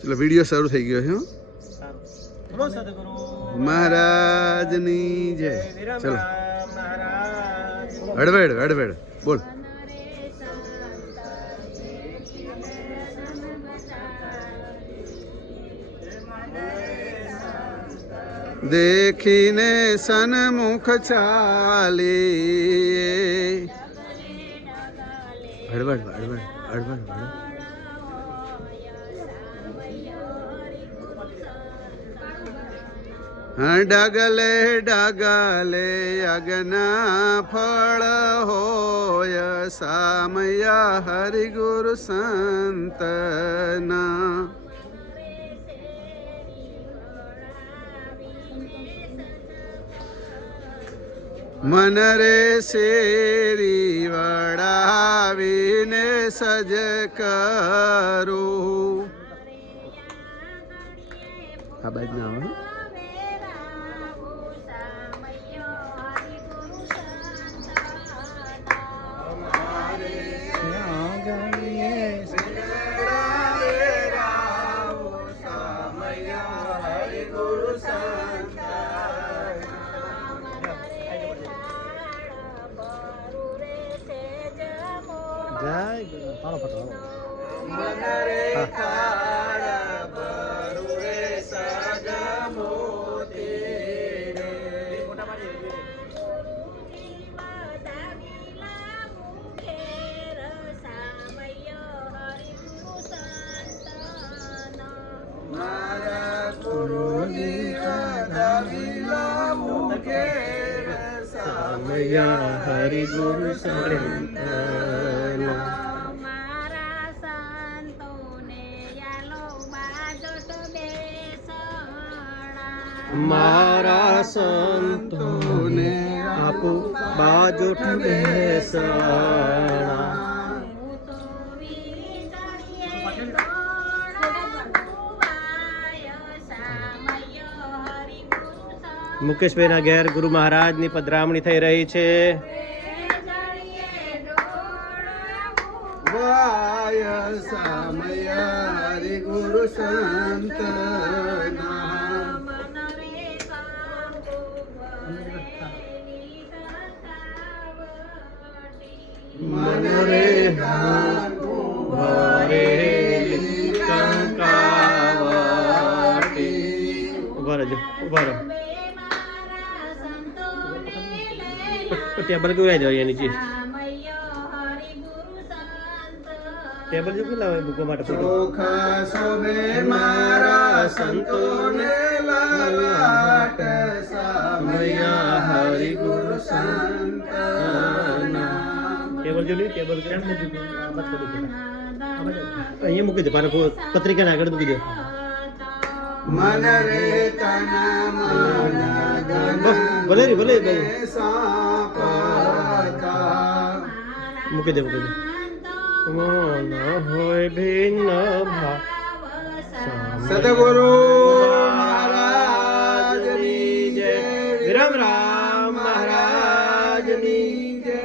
ચલો વિડીયો શરૂ થઈ ગયો છે હો. મહારાજની જય. ચલો હડવેડ હડવેડ બોલ. દેખીને સન્મુખ ચાલી હડવડ હડવડ હડવડ ડગલે ડગલે અગના ફળ હોય સામયા હરિગુરુ સંતના. મન રે શેરી વડાવીને સજ કરું. આ બાજ ના આવે. હરિ ગુરુ સંતના મારા સંતોને યાલો બાજોટ બેસણા. મારા સંતોને આપો બાજોટ બેસણા. મુકેશભાઈ ના ઘેર ગુરુ મહારાજ ની પધરામણી થઈ રહી છે. વાય સામય હરિ ગુરુ સંતના. મન રે ભરેલી કંકાવટી. ઉભા રહેજો ઉભા રહો. टेबल क्यों जाओ ये नीचे टेबल जो क्यों लावे बुको माटे चोखा सोबे मारा संतोने ललाट सामया हरि गुरु संतना. टेबल जो नहीं टेबल के में जो मत कर दो ये मुके दे पारे पत्रिका ना कर दो दे. मन रे तन मन गन भले रे भले મૂકી દે મૂકી દે. મન હોય ભિન્ન ભાવ. સદગુરુ મહારાજની જય. વિરમ રામ મહારાજની જય.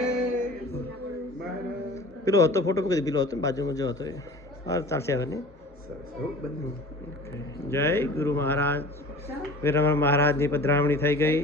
પેલો હતો ફોટો મૂકી દે. પેલો હતો બાજુમાં જો હતો એ ચાલશે હવે નહીં. જય ગુરુ મહારાજ. વિરમ મહારાજની પધરામણી થઈ ગઈ.